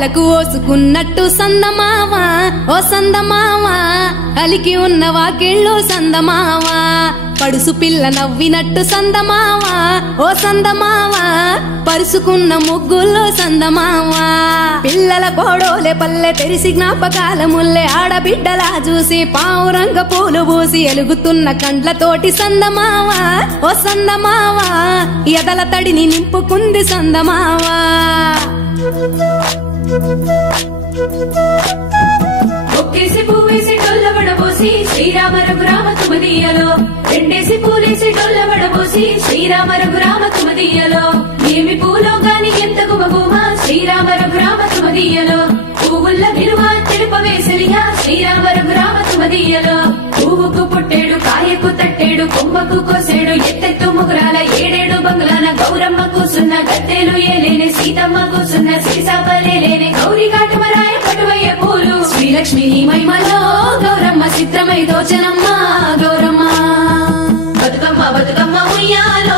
పిల్లలకు ఓసుకున్నట్టు సందమావా ఓ సందమావా కలికి ఉన్న వాకిళ్ళు సందమావా పడుసు పిల్ల నవ్వినట్టు సందమావా ఓ సందమావా పరుసుకున్న ముగ్గుల్లో సందమావా పిల్లల కోడోలే పల్లె తెరిసి జ్ఞాపకాల ముల్లె ఆడబిడ్డలా చూసి పావురంగ పూలు పూసి ఎలుగుతున్న కండ్లతోటి సందమావా ఓ సందమావా ఎదల తడిని నింపుకుంది సందమావా ఒక్కేసి పువ్వేసి డొల్లబడబోసి శ్రీరామ రఘురామ తుమదీయలో రెండేసి పూలేసి డొల్లబడబోసి శ్రీరామ రఘురామ తుమదీయలో ఏమి పూలో గాని ఎంత గుమగుమ శ్రీరామ రఘురామ తుమదీయలో పువ్వుల్ల విలువ తెలుపవేసలిగా శ్రీరామ రఘురామ తుమదీయలో పువ్వుకు పుట్టేడు కాయకు తట్టేడు కొమ్మకు కోసేడు ఎత్తెత్తు ముగురాల ఏడేడు బంగ్లాన గౌరమ్మ కూసున్న గద్దెలు ఏలేనే సీతమ్మ కూసున్న సీసాపలేనే గౌరీ కాటుమరాయ పటువయ్య పూలు శ్రీలక్ష్మి మహిమలో గౌరమ్మ చిత్రమై దోచనమ్మ గౌరమ్మ బతుకమ్మ బతుకమ్మ ఉయ్యాల